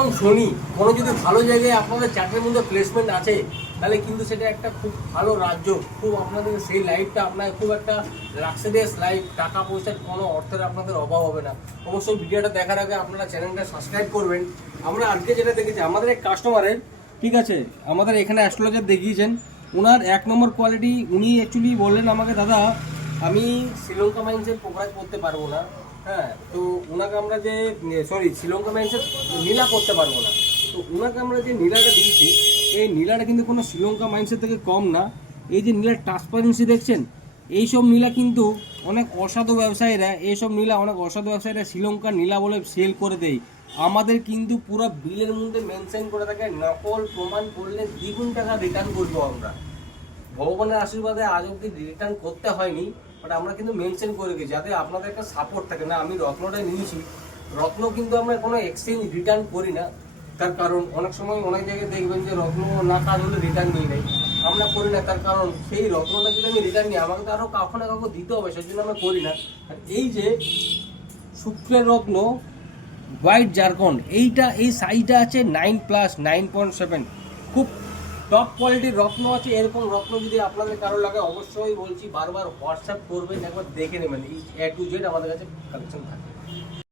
এবং শনি কোনো যদি ভালো জায়গায় আপনাদের চার্টের মধ্যে প্লেসমেন্ট আছে, তাহলে কিন্তু সেটা একটা খুব ভালো রাজ্য, খুব আপনাদের সেই লাইফটা আপনার খুব একটা লাক্সারিয়াস লাইফ, টাকা পয়সার কোনো অর্থের আপনাদের অভাব হবে না। অবশ্যই ভিডিওটা দেখার আগে আপনারা চ্যানেলটা সাবস্ক্রাইব করবেন। আমরা আজকে যেটা দেখেছি আমাদের এক কাস্টমারের, ঠিক আছে, আমাদের এখানে অ্যাস্ট্রোলজার দেখিয়েছেন, ওনার 1 নম্বর কোয়ালিটি, উনি অ্যাকচুয়ালি বললেন আমাকে, দাদা আমি শ্রীলঙ্কা মাইন্সের প্রোগ্রাম করতে পারবো না, হ্যাঁ, তো ওনাকে আমরা যে শ্রীলঙ্কা মাইন্সের নীলা করতে পারবো না। তো ওনাকে আমরা যে নীলাটা দিয়েছি, এই নীলাটা কিন্তু কোনো শ্রীলঙ্কা মাইন্সের থেকে কম না। এই যে নীলার ট্রান্সপারেন্সি দেখছেন, এইসব নীলা কিন্তু অনেক অসাধু ব্যবসায়ীরা, অনেক অসাধু ব্যবসায়ীরা শ্রীলঙ্কার নীলা বলে সেল করে দেয়। আমাদের কিন্তু পুরো বিলের মধ্যে মেনশন করে থাকে, নকল প্রমাণ করলে দ্বিগুণ টাকা রিটার্ন করবো আমরা। ভগবানের আশীর্বাদে আজ অব্দি রিটার্ন করতে হয়নি, বাট আমরা কিন্তু মেনশন করে গেছি যাতে আপনাদের একটা সাপোর্ট থাকে। না, আমি রত্নটা নিয়েছি, রত্ন কিন্তু আমরা কোনো এক্সচেঞ্জ রিটার্ন করি না। তার কারণ অনেক সময় অনেক জায়গায় দেখবেন যে রত্ন না কাজ হলে রিটার্ন নিয়ে নেয়, আমরা করি না। তার কারণ সেই রত্নটা যদি আমি রিটার্ন নিই, আমাকে তো আরও কাউকে না কাউকে দিতে হবে, সেই জন্য আমরা করি না। আর এই যে শুক্রের রত্ন হোয়াইট জারকন, এই সাইজটা আছে 9+, 9.7, খুব টপ কোয়ালিটির রত্ন আছে। এরকম রত্ন যদি আপনাদের কারো লাগে, অবশ্যই বলছি বারবার হোয়াটসঅ্যাপ করবেন, একবার দেখে নেবেন। এই A to Z আমাদের কাছে কালেকশন থাকে।